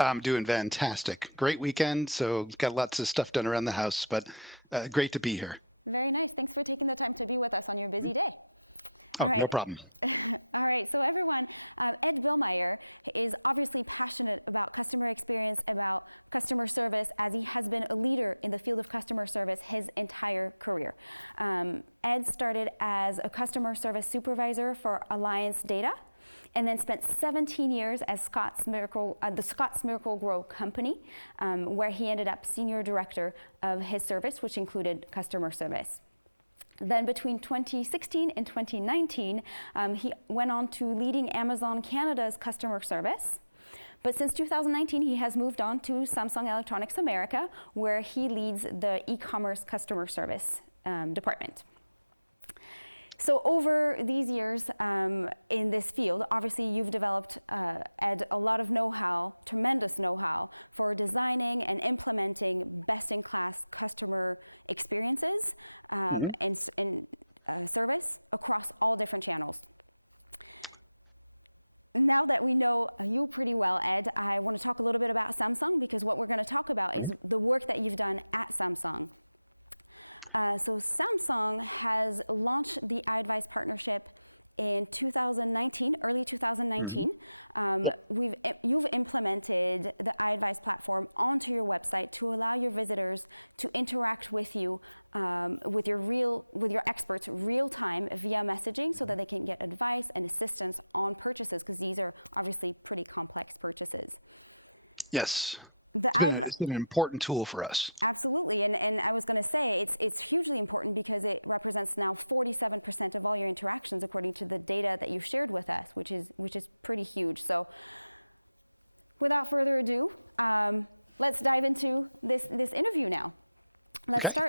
I'm doing fantastic. Great weekend, so got lots of stuff done around the house, but great to be here. Oh, no problem. Mhm, mhm, mhm. Yep. Yes, it's been an important tool for us. Okay,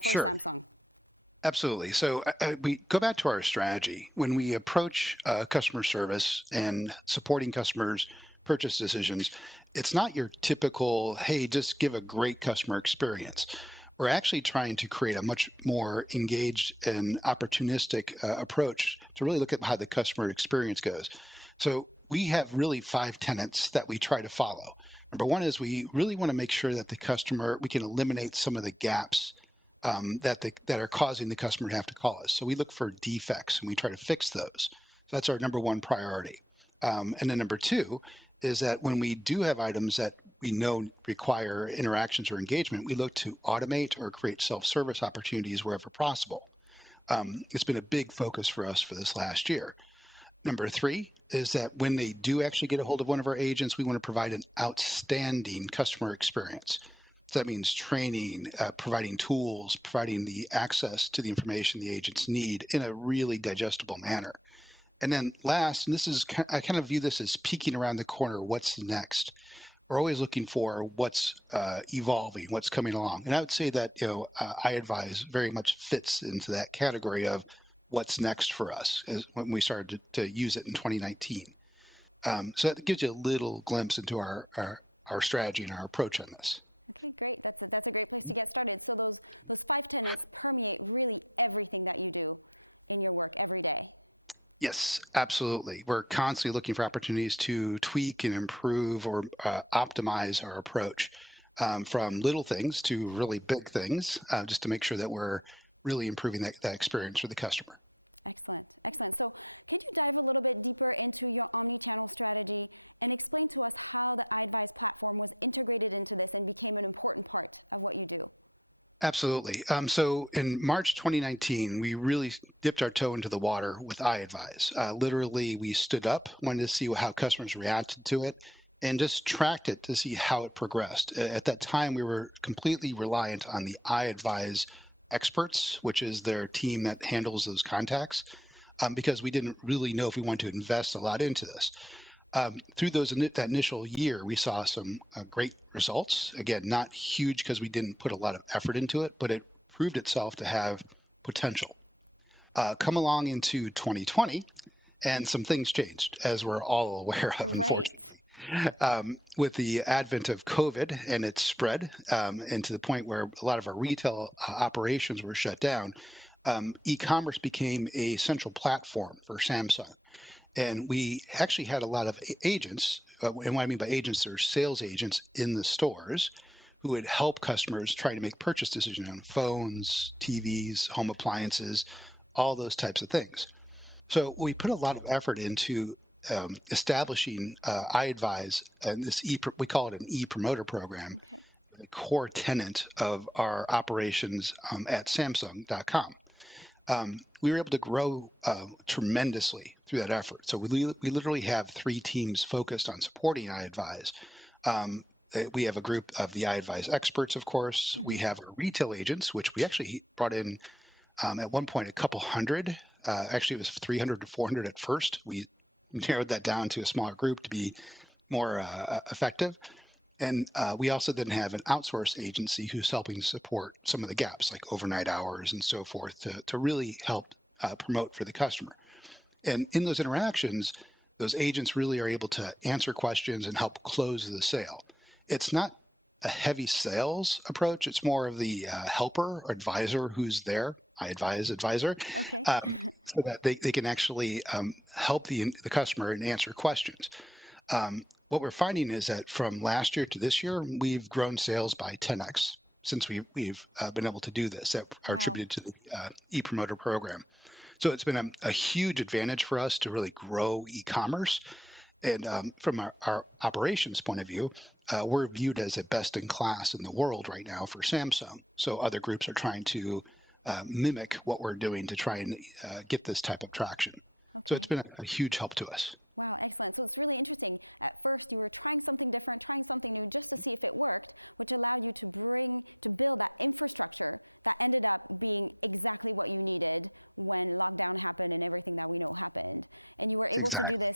sure, absolutely. So we go back to our strategy when we approach customer service and supporting customers' purchase decisions. It's not your typical, hey, just give a great customer experience. We're actually trying to create a much more engaged and opportunistic approach to really look at how the customer experience goes. So we have really five tenets that we try to follow. Number one is we really want to make sure that the customer, we can eliminate some of the gaps that are causing the customer to have to call us. So we look for defects and we try to fix those. So that's our number one priority. And then number two is that when we do have items that we know require interactions or engagement, we look to automate or create self-service opportunities wherever possible. It's been a big focus for us for this last year. Number three is that when they do actually get a hold of one of our agents, we want to provide an outstanding customer experience. So that means training, providing tools, providing the access to the information the agents need in a really digestible manner. And then last, and this is, I kind of view this as peeking around the corner, what's next? We're always looking for what's evolving, what's coming along. And I would say that I advise very much fits into that category of what's next for us as when we started to use it in 2019. So that gives you a little glimpse into our strategy and our approach on this. Yes, absolutely. We're constantly looking for opportunities to tweak and improve or optimize our approach from little things to really big things, just to make sure that we're really improving that experience for the customer. Absolutely. So in March 2019, we really dipped our toe into the water with iAdvise. Literally, we stood up, wanted to see how customers reacted to it, and just tracked it to see how it progressed. At that time, we were completely reliant on the iAdvise experts, which is their team that handles those contacts, because we didn't really know if we wanted to invest a lot into this. Through that initial year, we saw some great results. Again, not huge because we didn't put a lot of effort into it, but it proved itself to have potential. Come along into 2020, and some things changed, as we're all aware of, unfortunately. With the advent of COVID and its spread, and to the point where a lot of our retail operations were shut down, e-commerce became a central platform for Samsung. And we actually had a lot of agents. And what I mean by agents, they're sales agents in the stores who would help customers try to make purchase decisions on phones, TVs, home appliances, all those types of things. So we put a lot of effort into establishing iAdvise and we call it an e-promoter program, a core tenet of our operations at Samsung.com. We were able to grow tremendously through that effort. So we literally have three teams focused on supporting iAdvise. We have a group of the iAdvise experts, of course. We have our retail agents, which we actually brought in at one point a couple hundred. Actually, it was 300 to 400 at first. We narrowed that down to a smaller group to be more effective. And we also then have an outsource agency who's helping support some of the gaps, like overnight hours and so forth, to really help promote for the customer. And in those interactions, those agents really are able to answer questions and help close the sale. It's not a heavy sales approach. It's more of the helper or advisor who's there. I advise advisor, so that they can actually help the customer and answer questions. What we're finding is that from last year to this year, we've grown sales by 10x since we've been able to do this that are attributed to the e-promoter program. So it's been a huge advantage for us to really grow e-commerce. And from our operations point of view, we're viewed as a best in class in the world right now for Samsung. So other groups are trying to mimic what we're doing to try and get this type of traction. So it's been a huge help to us. Exactly.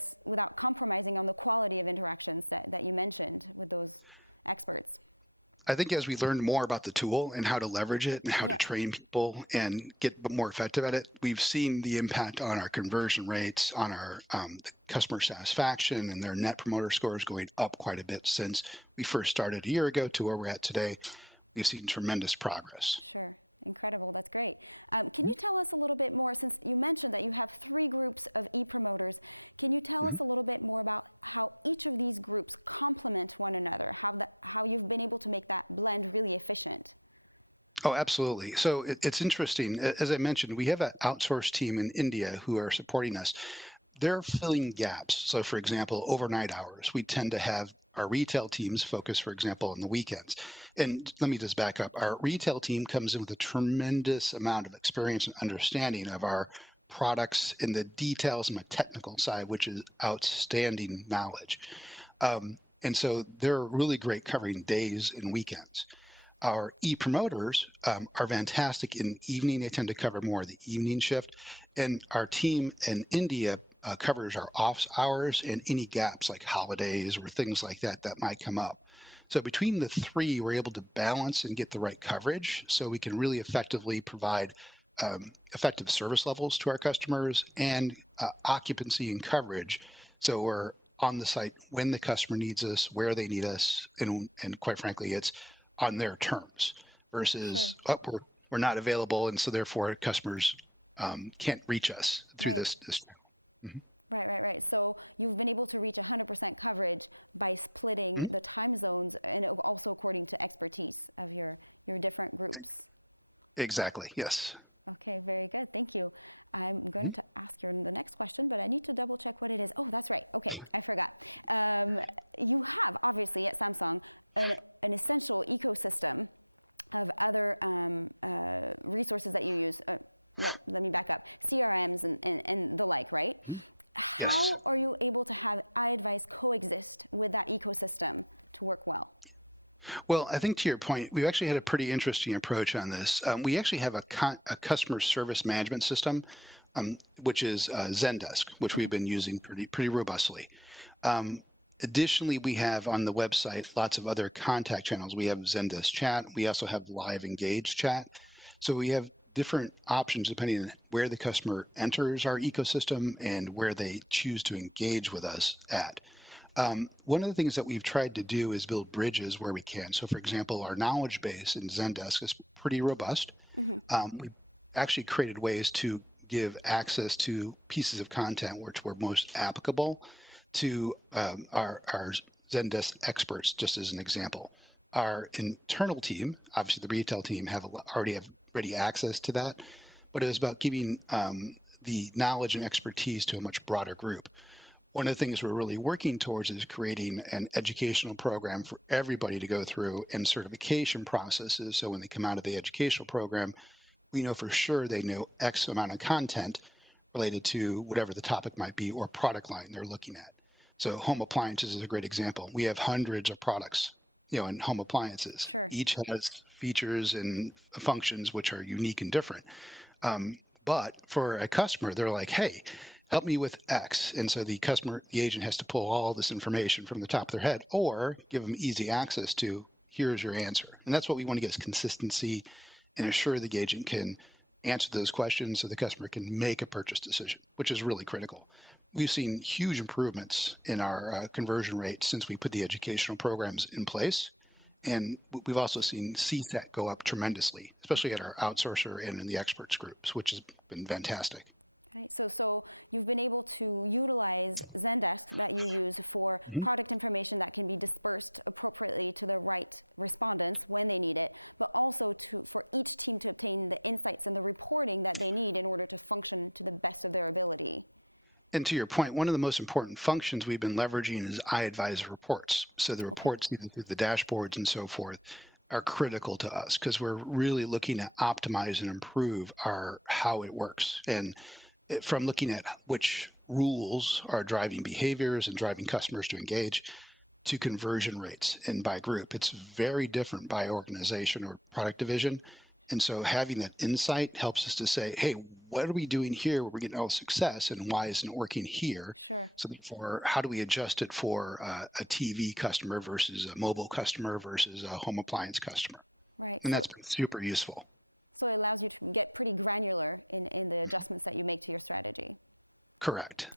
I think as we learned more about the tool and how to leverage it and how to train people and get more effective at it, we've seen the impact on our conversion rates, on our the customer satisfaction, and their net promoter scores going up quite a bit since we first started a year ago to where we're at today. We've seen tremendous progress. Mhm. Mhm. Oh, absolutely. So it's interesting. As I mentioned, we have an outsourced team in India who are supporting us. They're filling gaps. So, for example, overnight hours, we tend to have our retail teams focus, for example, on the weekends. And let me just back up. Our retail team comes in with a tremendous amount of experience and understanding of our products and the details on the technical side, which is outstanding knowledge. And so they're really great covering days and weekends. Our e-promoters are fantastic in evening. They tend to cover more of the evening shift. And our team in India covers our off hours and any gaps like holidays or things like that that might come up. So between the three, we're able to balance and get the right coverage so we can really effectively provide effective service levels to our customers and occupancy and coverage. So we're on the site when the customer needs us, where they need us, and quite frankly, it's on their terms versus we're not available, and so therefore customers can't reach us through this channel. Mhm. Mhm. Exactly. Yes. Mhm. Mhm. Yes. Well, I think to your point, we've actually had a pretty interesting approach on this. We actually have a customer service management system, which is Zendesk, which we've been using pretty robustly. Um, Additionally, we have on the website lots of other contact channels. We have Zendesk Chat. We also have Live Engage Chat. So we have different options depending on where the customer enters our ecosystem and where they choose to engage with us at. One of the things that we've tried to do is build bridges where we can. So, for example, our knowledge base in Zendesk is pretty robust. We actually created ways to give access to pieces of content which were most applicable to our Zendesk experts, just as an example. Our internal team, obviously the retail team, already have ready access to that, but it was about giving the knowledge and expertise to a much broader group. One of the things we're really working towards is creating an educational program for everybody to go through and certification processes. So when they come out of the educational program, we know for sure they know X amount of content related to whatever the topic might be or product line they're looking at. So home appliances is a great example. We have hundreds of products, in home appliances. Each has features and functions which are unique and different. But for a customer, they're like, hey, help me with X. And so the agent has to pull all this information from the top of their head or give them easy access to here's your answer. And that's what we want to get is consistency and assure the agent can answer those questions so the customer can make a purchase decision, which is really critical. We've seen huge improvements in our conversion rate since we put the educational programs in place. And we've also seen CSAT go up tremendously, especially at our outsourcer and in the experts groups, which has been fantastic. Mhm. And to your point, one of the most important functions we've been leveraging is iAdvisor reports. So the reports, either through the dashboards and so forth, are critical to us because we're really looking to optimize and improve our how it works. And from looking at which rules are driving behaviors and driving customers to engage to conversion rates and by group. It's very different by organization or product division. And so having that insight helps us to say, hey, what are we doing here where we're getting all success and why isn't it working here? So therefore, how do we adjust it for a TV customer versus a mobile customer versus a home appliance customer? And that's been super useful. Correct.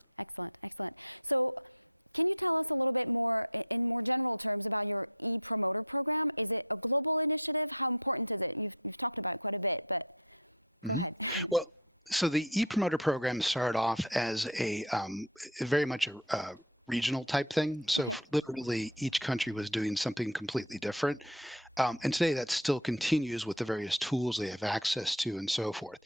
Mhm. Well, so the e-promoter program started off as very much a regional type thing. So literally each country was doing something completely different. And today that still continues with the various tools they have access to and so forth.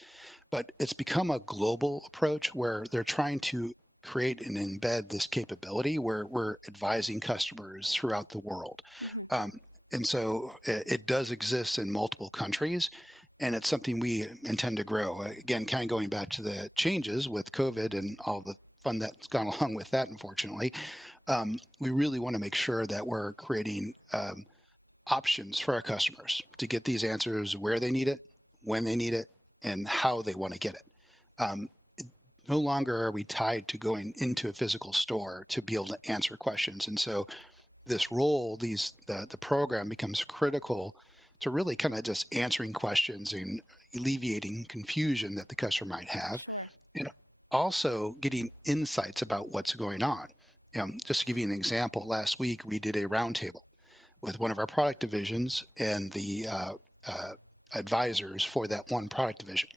But it's become a global approach where they're trying to create and embed this capability where we're advising customers throughout the world. Um, and so it does exist in multiple countries, and it's something we intend to grow. Again, kind of going back to the changes with COVID and all the fun that's gone along with that, unfortunately, we really want to make sure that we're creating options for our customers to get these answers where they need it, when they need it, and how they want to get it. Um, no longer are we tied to going into a physical store to be able to answer questions. And so this role, the program becomes critical to really kind of just answering questions and alleviating confusion that the customer might have, and also getting insights about what's going on. Just to give you an example, last week we did a roundtable with one of our product divisions and the advisors for that one product division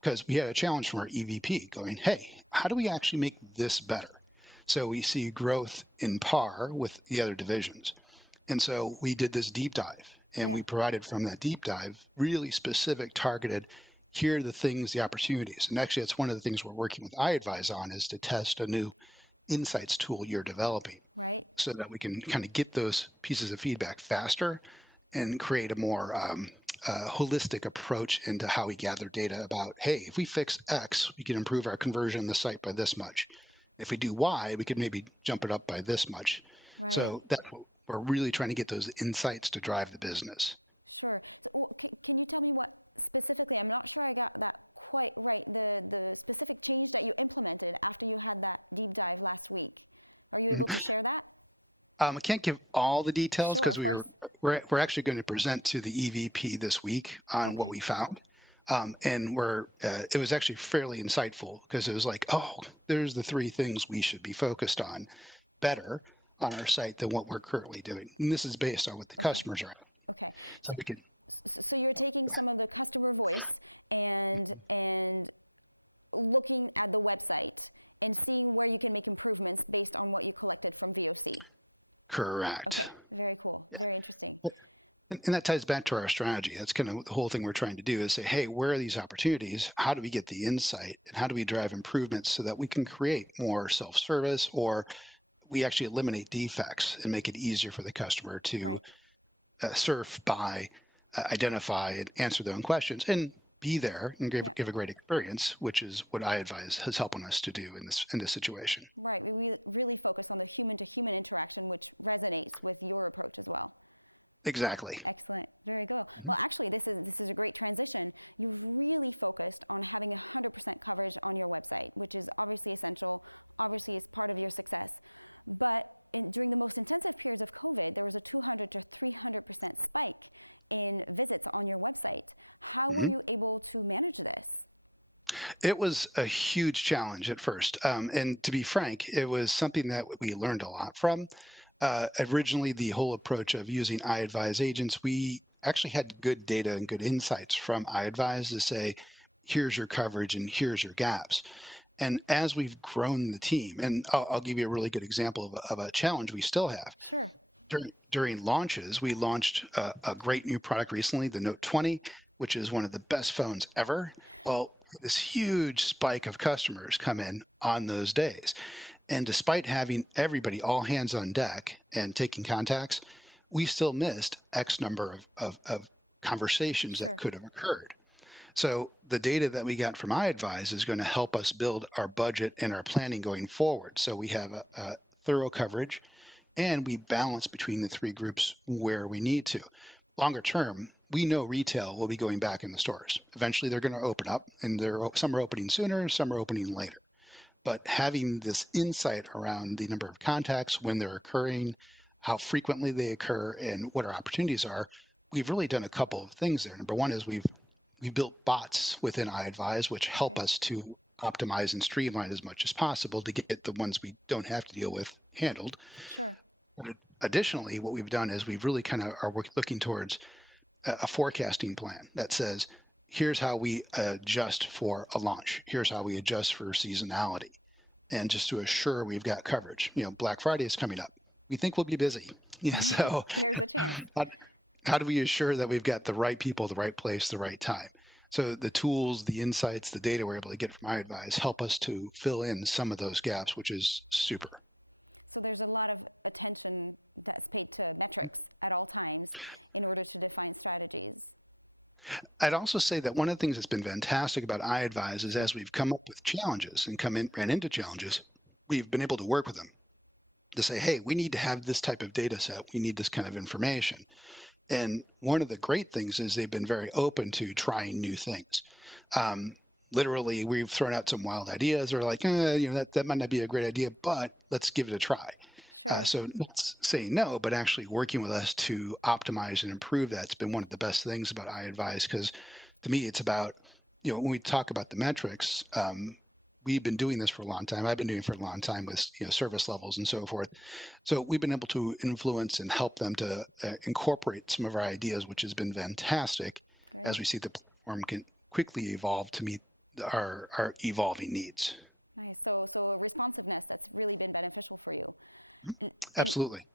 because we had a challenge from our EVP going, hey, how do we actually make this better? So we see growth in par with the other divisions. And so we did this deep dive and we provided from that deep dive really specific targeted here are the things, the opportunities. And actually, it's one of the things we're working with iAdvise on is to test a new insights tool you're developing so that we can kind of get those pieces of feedback faster and create a more holistic approach into how we gather data about, hey, if we fix X, we can improve our conversion on the site by this much. If we do Y, we could maybe jump it up by this much. So that's what we're really trying to get those insights to drive the business. Mhm. I can't give all the details because we're actually going to present to the EVP this week on what we found. And it was actually fairly insightful because it was like, oh, there's the three things we should be focused on better. on our site than what we're currently doing. And this is based on what the customers are at. So we can, correct. Yeah. And that ties back to our strategy. That's kind of the whole thing we're trying to do is say, hey, where are these opportunities? How do we get the insight? And how do we drive improvements so that we can create more self service or we actually eliminate defects and make it easier for the customer to surf by, identify, and answer their own questions and be there and give a great experience, which is what I advise has helping us to do in this situation. Exactly. Mhm. Mhm. It was a huge challenge at first, and to be frank, it was something that we learned a lot from. Originally, the whole approach of using iAdvise agents, we actually had good data and good insights from iAdvise to say, here's your coverage and here's your gaps. And as we've grown the team, and I'll give you a really good example of a challenge we still have. During launches, we launched a great new product recently, the Note 20, which is one of the best phones ever. Well, this huge spike of customers come in on those days. And despite having everybody all hands on deck and taking contacts, we still missed X number of conversations that could have occurred. So the data that we got from iAdvise is going to help us build our budget and our planning going forward. So we have a thorough coverage and we balance between the three groups where we need to. Longer term, we know retail will be going back in the stores. Eventually, they're going to open up, and some are opening sooner, some are opening later. But having this insight around the number of contacts, when they're occurring, how frequently they occur, and what our opportunities are, we've really done a couple of things there. Number one is we built bots within iAdvise, which help us to optimize and streamline as much as possible to get the ones we don't have to deal with handled. But additionally, what we've done is we've really kind of are looking towards a forecasting plan that says, here's how we adjust for a launch. Here's how we adjust for seasonality. And just to assure we've got coverage. Black Friday is coming up. We think we'll be busy. Yeah. So how, how do we assure that we've got the right people, the right place, the right time? So the tools, the insights, the data we're able to get from iAdvise help us to fill in some of those gaps, which is super. I'd also say that one of the things that's been fantastic about iAdvise is as we've come up with challenges and ran into challenges, we've been able to work with them to say, hey, we need to have this type of data set. We need this kind of information. And one of the great things is they've been very open to trying new things. Um, Literally, we've thrown out some wild ideas or like, that might not be a great idea, but let's give it a try. So not saying no, but actually working with us to optimize and improve that's been one of the best things about iAdvise because to me it's about when we talk about the metrics, we've been doing this for a long time. I've been doing it for a long time with service levels and so forth. So we've been able to influence and help them to incorporate some of our ideas, which has been fantastic as we see the platform can quickly evolve to meet our evolving needs. Mhm. Absolutely.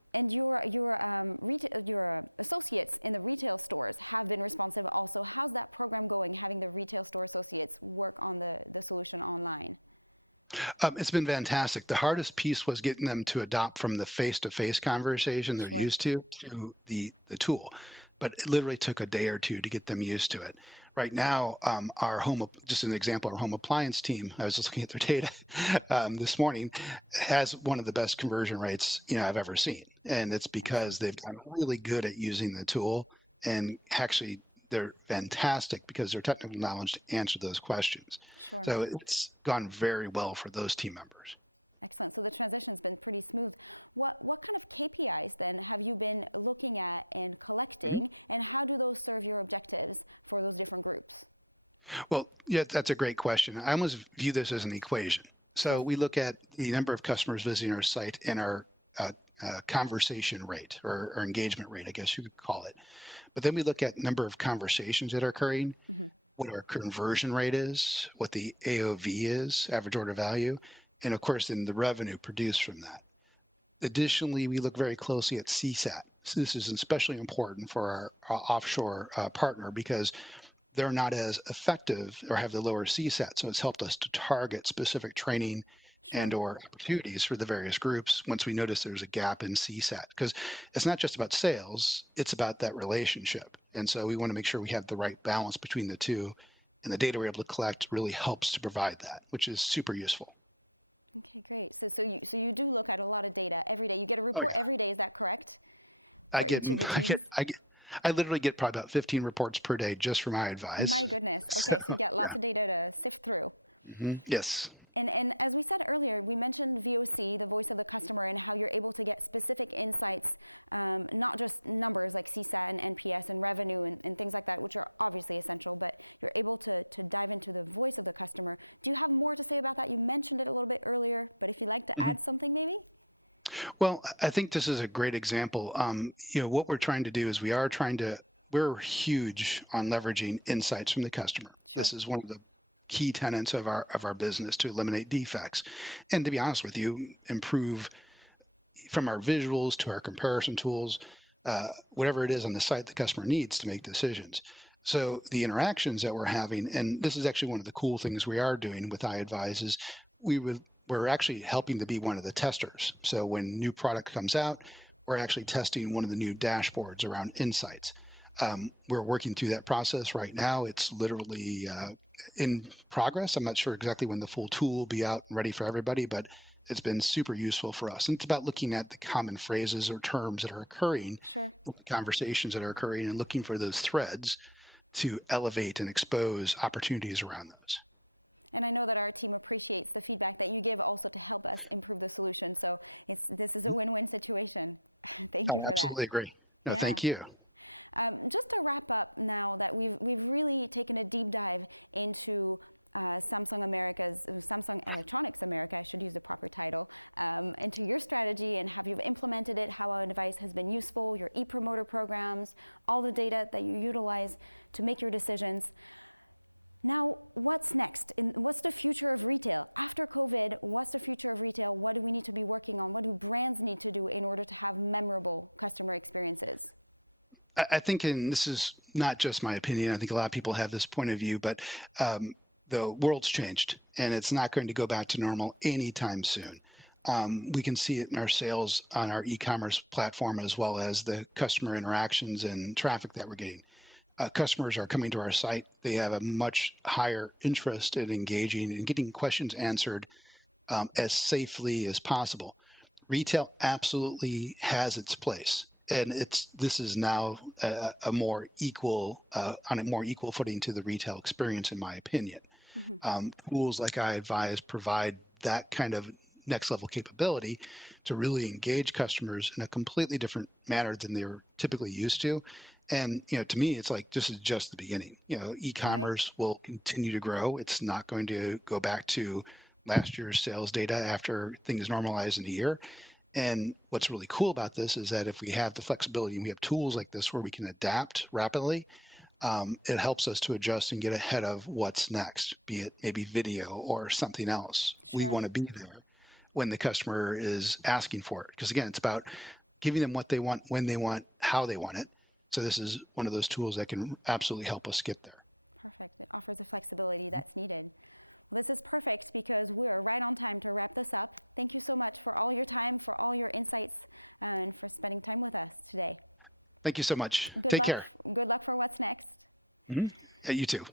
It's been fantastic. The hardest piece was getting them to adopt from the face-to-face conversation they're used to the tool, but it literally took a day or two to get them used to it. Right now, just an example, our home appliance team, I was just looking at their data this morning, has one of the best conversion rates I've ever seen, and it's because they've gotten really good at using the tool, and actually they're fantastic because their technical knowledge to answer those questions. So it's gone very well for those team members. Mhm. Well, yeah, that's a great question. I almost view this as an equation. So we look at the number of customers visiting our site and our conversation rate or engagement rate, I guess you could call it. But then we look at number of conversations that are occurring, what our conversion rate is, what the AOV is, average order value, and of course, then the revenue produced from that. Additionally, we look very closely at CSAT. So this is especially important for our offshore partner because they're not as effective or have the lower CSAT. So it's helped us to target specific training and or opportunities for the various groups once we notice there's a gap in CSAT. Because it's not just about sales, it's about that relationship. And so we want to make sure we have the right balance between the two. And the data we're able to collect really helps to provide that, which is super useful. Oh yeah. I literally get probably about 15 reports per day just for my advice. So yeah. Yes. Mhm. Well, I think this is a great example. What we're trying to do is we're huge on leveraging insights from the customer. This is one of the key tenets of our business to eliminate defects, and to be honest with you, improve from our visuals to our comparison tools, whatever it is on the site the customer needs to make decisions. So the interactions that we're having, and this is actually one of the cool things we are doing with iAdvise, is we're actually helping to be one of the testers. So when new product comes out, we're actually testing one of the new dashboards around insights. We're working through that process right now. It's literally in progress. I'm not sure exactly when the full tool will be out and ready for everybody, but it's been super useful for us. And it's about looking at the common phrases or terms that are occurring, the conversations that are occurring, and looking for those threads to elevate and expose opportunities around those. I absolutely agree. No, thank you. I think, and this is not just my opinion, I think a lot of people have this point of view, but the world's changed and it's not going to go back to normal anytime soon. We can see it in our sales on our e-commerce platform as well as the customer interactions and traffic that we're getting. Customers are coming to our site. They have a much higher interest in engaging and getting questions answered as safely as possible. Retail absolutely has its place, and it's this is now a more equal on a more equal footing to the retail experience, in my opinion. Tools like I advise provide that kind of next level capability to really engage customers in a completely different manner than they're typically used to. And to me, it's like this is just the beginning. E-commerce will continue to grow. It's not going to go back to last year's sales data after things normalize in a year. And what's really cool about this is that if we have the flexibility and we have tools like this where we can adapt rapidly, it helps us to adjust and get ahead of what's next, be it maybe video or something else. We want to be there when the customer is asking for it. Because again, it's about giving them what they want, when they want, how they want it. So this is one of those tools that can absolutely help us get there. Thank you so much. Take care. Mhm. You too.